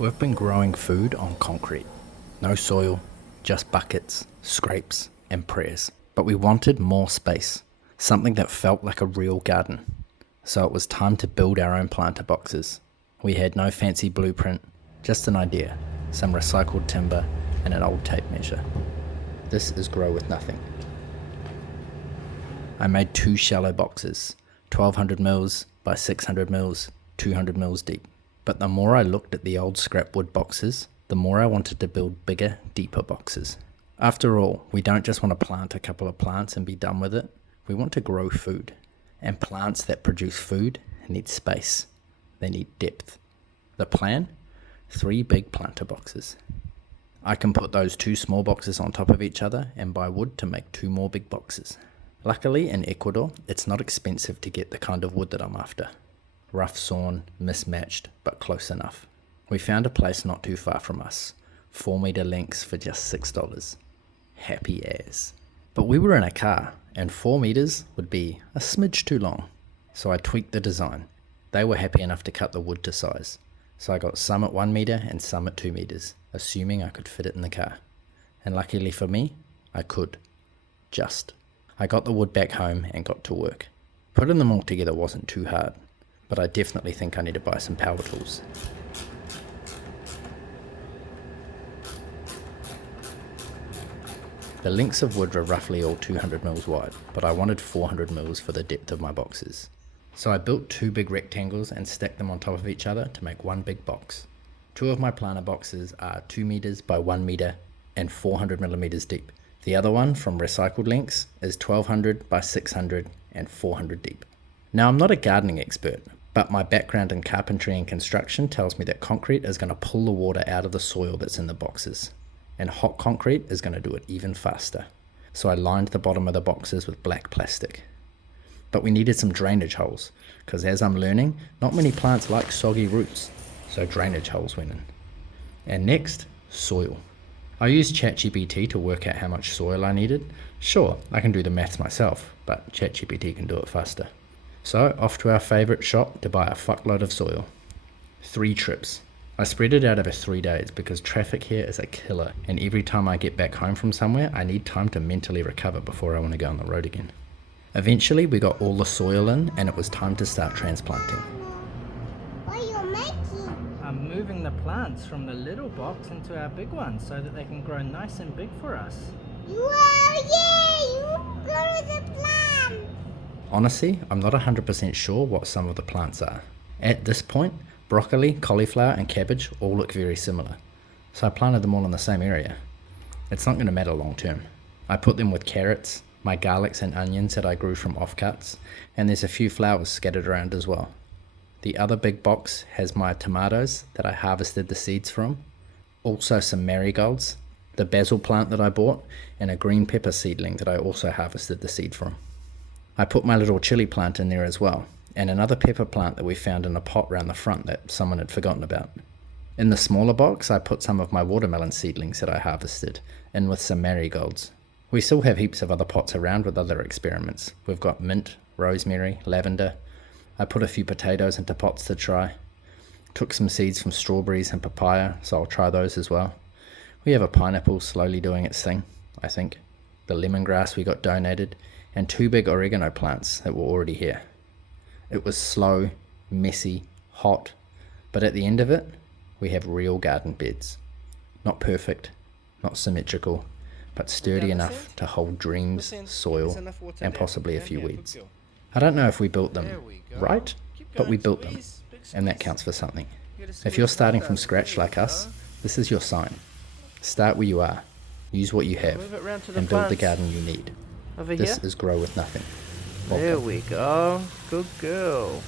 We've been growing food on concrete. No soil, just buckets, scrapes, and prayers. But we wanted more space, something that felt like a real garden. So it was time to build our own planter boxes. We had no fancy blueprint, just an idea, some recycled timber, and an old tape measure. This is Grow With Nothing. I made 2 shallow boxes, 1200 mils by 600 mils, 200 mils deep. But the more I looked at the old scrap wood boxes, the more I wanted to build bigger, deeper boxes. After all, we don't just want to plant a couple of plants and be done with it. We want to grow food. And plants that produce food need space. They need depth. The plan? 3 big planter boxes. I can put those 2 small boxes on top of each other and buy wood to make 2 more big boxes. Luckily, in Ecuador, it's not expensive to get the kind of wood that I'm after. Rough sawn, mismatched, but close enough. We found a place not too far from us. 4-meter lengths for just $6. Happy as. But we were in a car, and 4 meters would be a smidge too long. So I tweaked the design. They were happy enough to cut the wood to size. So I got some at 1 meter and some at 2 meters, assuming I could fit it in the car. And luckily for me, I could. Just. I got the wood back home and got to work. Putting them all together wasn't too hard, but I definitely think I need to buy some power tools. The lengths of wood were roughly all 200 mils wide, but I wanted 400 mils for the depth of my boxes. So I built 2 big rectangles and stacked them on top of each other to make one big box. 2 of my planter boxes are 2 meters by 1 meter and 400 millimeters deep. The other one, from recycled lengths, is 1200 by 600 and 400 deep. Now, I'm not a gardening expert, but my background in carpentry and construction tells me that concrete is going to pull the water out of the soil that's in the boxes. And hot concrete is going to do it even faster. So I lined the bottom of the boxes with black plastic. But we needed some drainage holes, because as I'm learning, not many plants like soggy roots, so drainage holes went in. And next, soil. I used ChatGPT to work out how much soil I needed. Sure, I can do the maths myself, but ChatGPT can do it faster. So off to our favourite shop to buy a fuckload of soil. 3 trips. I spread it out over 3 days because traffic here is a killer, and every time I get back home from somewhere, I need time to mentally recover before I want to go on the road again. Eventually, we got all the soil in, and it was time to start transplanting. What are you making? I'm moving the plants from the little box into our big one so that they can grow nice and big for us. Whoa, yeah! You grow the plant! Honestly, I'm not 100% sure what some of the plants are. At this point, broccoli, cauliflower, and cabbage all look very similar. So I planted them all in the same area. It's not going to matter long term. I put them with carrots, my garlics and onions that I grew from offcuts, and there's a few flowers scattered around as well. The other big box has my tomatoes that I harvested the seeds from, also some marigolds, the basil plant that I bought, and a green pepper seedling that I also harvested the seed from. I put my little chili plant in there as well, and another pepper plant that we found in a pot round the front that someone had forgotten about. In the smaller box, I put some of my watermelon seedlings that I harvested, in with some marigolds. We still have heaps of other pots around with other experiments. We've got mint, rosemary, lavender. I put a few potatoes into pots to try. Took some seeds from strawberries and papaya, so I'll try those as well. We have a pineapple slowly doing its thing, I think. The lemongrass we got donated, and 2 big oregano plants that were already here. It was slow, messy, hot, but at the end of it, we have real garden beds. Not perfect, not symmetrical, but sturdy enough to hold dreams, soil, and possibly a few weeds. I don't know if we built them right, but we built them, and that counts for something. If you're starting from scratch like us, this is your sign. Start where you are, use what you have, and build the garden you need. This is Grow With Nothing. There we go. Good girl.